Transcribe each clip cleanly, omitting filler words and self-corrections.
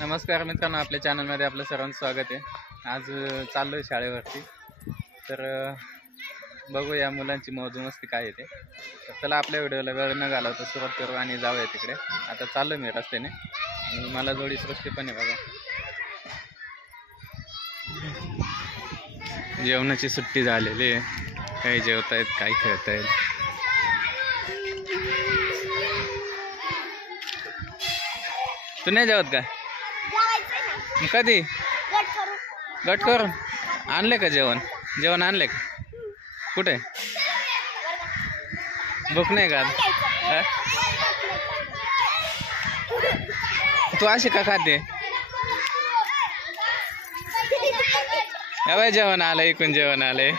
नमस्कार मित्रांनो, आपल्या चॅनलमध्ये आपलं सर्वांचं स्वागत आहे। आज चाललो आहे शाळेवरती, तर बघूया मुलांची मौज मस्ती काय आहे ते। तर चला आपल्या व्हिडिओला वेळ न घालवता सुरुवात करू आणि जाऊया तिकडे। आता चाललो मी रस्त्याने आणि मला जोडी सृष्टी पण आहे बघा। जेवणाची सुट्टी झालेली आहे, काही जेवतायत काही खेळतायत। तू नाही जेवत का? कधी गट करून आणले का? जेवण आणले का? कुठे? भूक नाही का? तू अशी का खाते? बाई जेवण आलंय, इकून जेवण आलंय।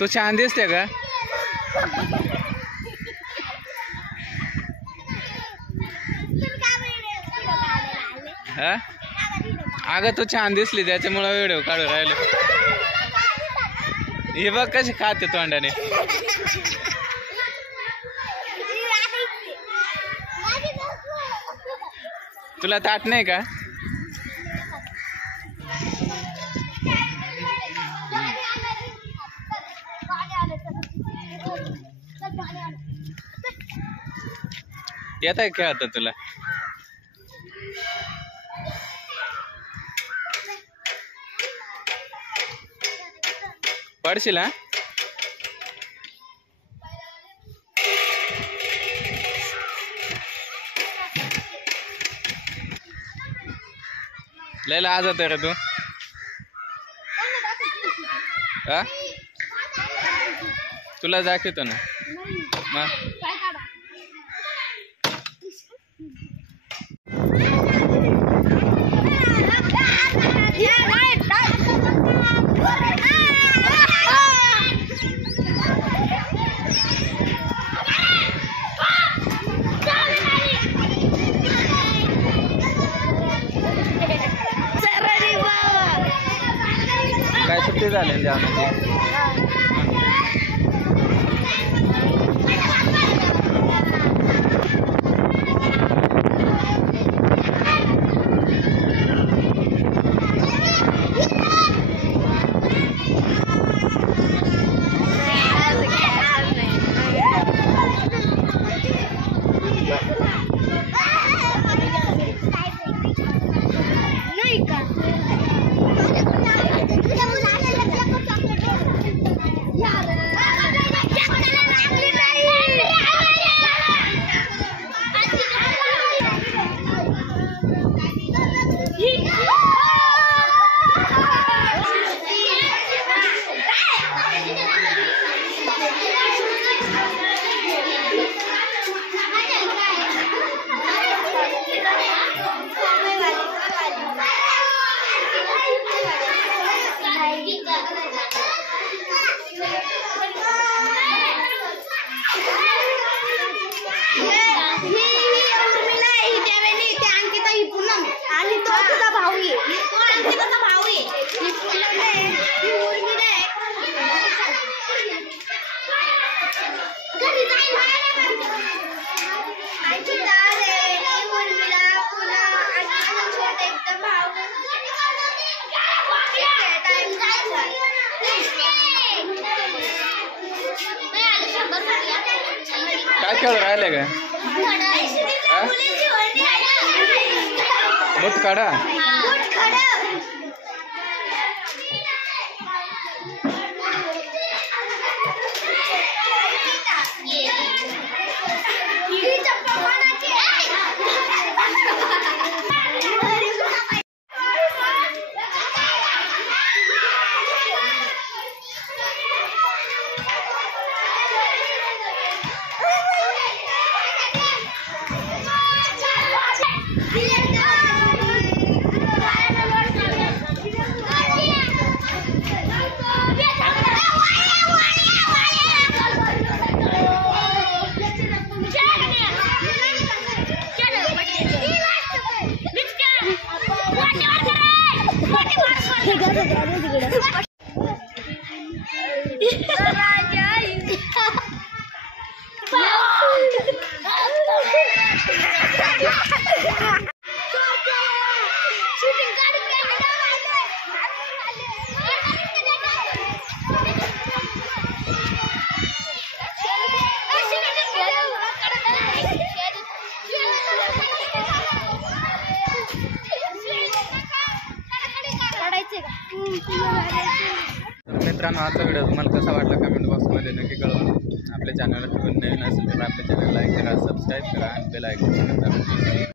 तू छान दिसते का? हा अगं तू छान दिसली त्याच्यामुळे व्हिडिओ काढू राहिलो। हे बघ कशी खाते तोंडाने। तुला ताट नाही का? येत आहे खेळता तुला? पडशील हा? लयला आज रे तू? हा तुला दाखवतो ना मग। काय सुट्टी झाली जेवणाची? काय खेळ राहिले का? बुट काढा। Wow! मित्रांनो, आजचा व्हिडिओ तुम्हाला कसा वाटला कमेंट बॉक्समध्ये नक्की कळवा. आपल्या चॅनलला नवीन असेल तर आपल्या चॅनलला लाईक करा, सबस्क्राईब करा आणि बेल आयकॉन